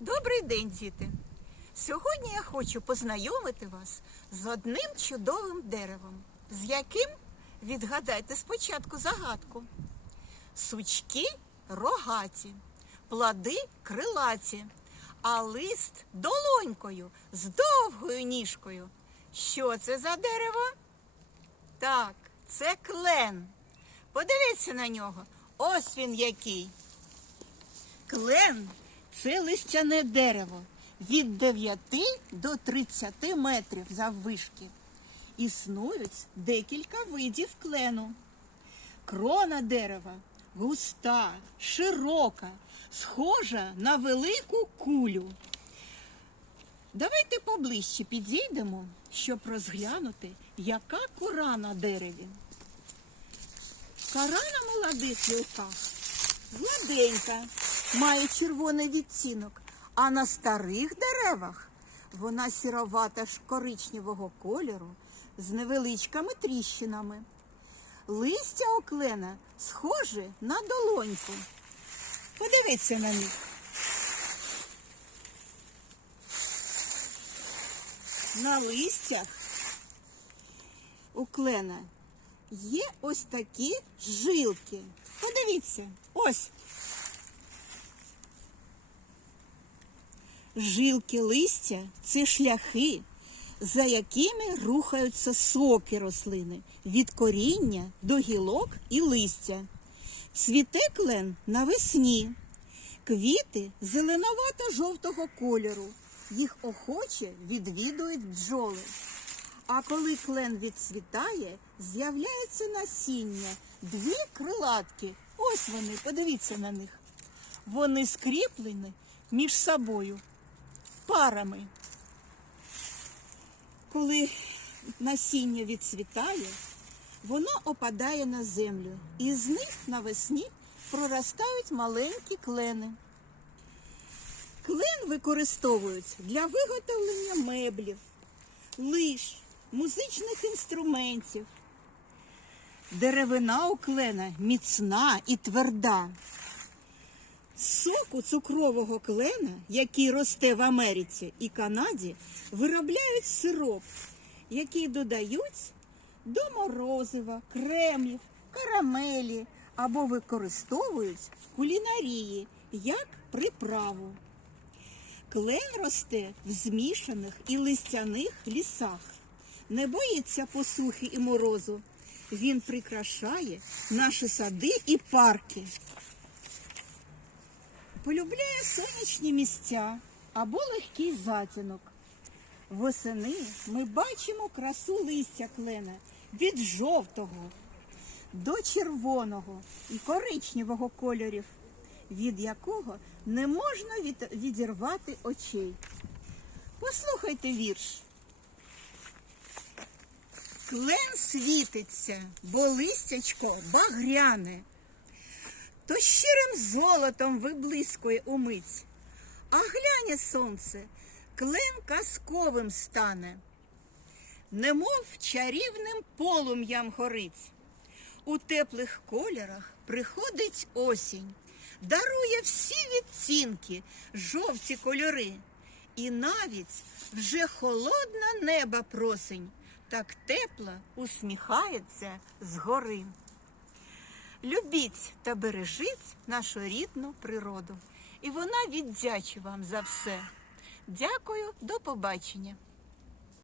Добрий день, діти! Сьогодні я хочу познайомити вас з одним чудовим деревом, з яким відгадайте спочатку загадку. Сучки рогаті, плоди крилаті, а лист долонькою з довгою ніжкою. Що це за дерево? Так, це клен. Подивіться на нього. Ось він який. Клен це листяне дерево від 9 до 30 метрів заввишки. Існують декілька видів клену. Крона дерева густа, широка, схожа на велику кулю. Давайте поближче підійдемо, щоб розглянути, яка кора на дереві. Кора на молодих гілках гладенька, має червоний відцінок, а на старих деревах вона сіровата ж коричневого кольору з невеличкими тріщинами. Листя оклена схоже на долоньку. Подивіться на них. На листях у клена є ось такі жилки. Подивіться, ось. Жилки листя це шляхи, за якими рухаються соки рослини від коріння до гілок і листя. Цвіте клен навесні. Квіти зеленовато-жовтого кольору. Їх охоче відвідують бджоли. А коли клен відцвітає, з'являється насіння, дві крилатки. Ось вони, подивіться на них. Вони скріплені між собою парами. Коли насіння відцвітає, воно опадає на землю, і з них навесні проростають маленькі клени. Клен використовують для виготовлення меблів, лиш, музичних інструментів. Деревина у клена міцна і тверда. Соку цукрового клена, який росте в Америці і Канаді, виробляють сироп, який додають до морозива, кремів, карамелі або використовують в кулінарії як приправу. Клен росте в змішаних і листяних лісах. Не боїться посухи і морозу. Він прикрашає наші сади і парки. Полюбляє сонячні місця або легкий затінок. Восени ми бачимо красу листя клена від жовтого до червоного і коричневого кольорів, від якого не можна від- відірвати очей. Послухайте вірш. Клен світиться, бо листячко багряне, то щирим золотом виблискує умить. А гляне сонце, клен казковим стане, немов чарівним полум'ям горить. У теплих кольорах приходить осінь, дарує всі відцінки, жовті кольори. І навіть вже холодна неба просень, так тепло усміхається згори. Любіть та бережіть нашу рідну природу, і вона віддячить вам за все. Дякую, до побачення.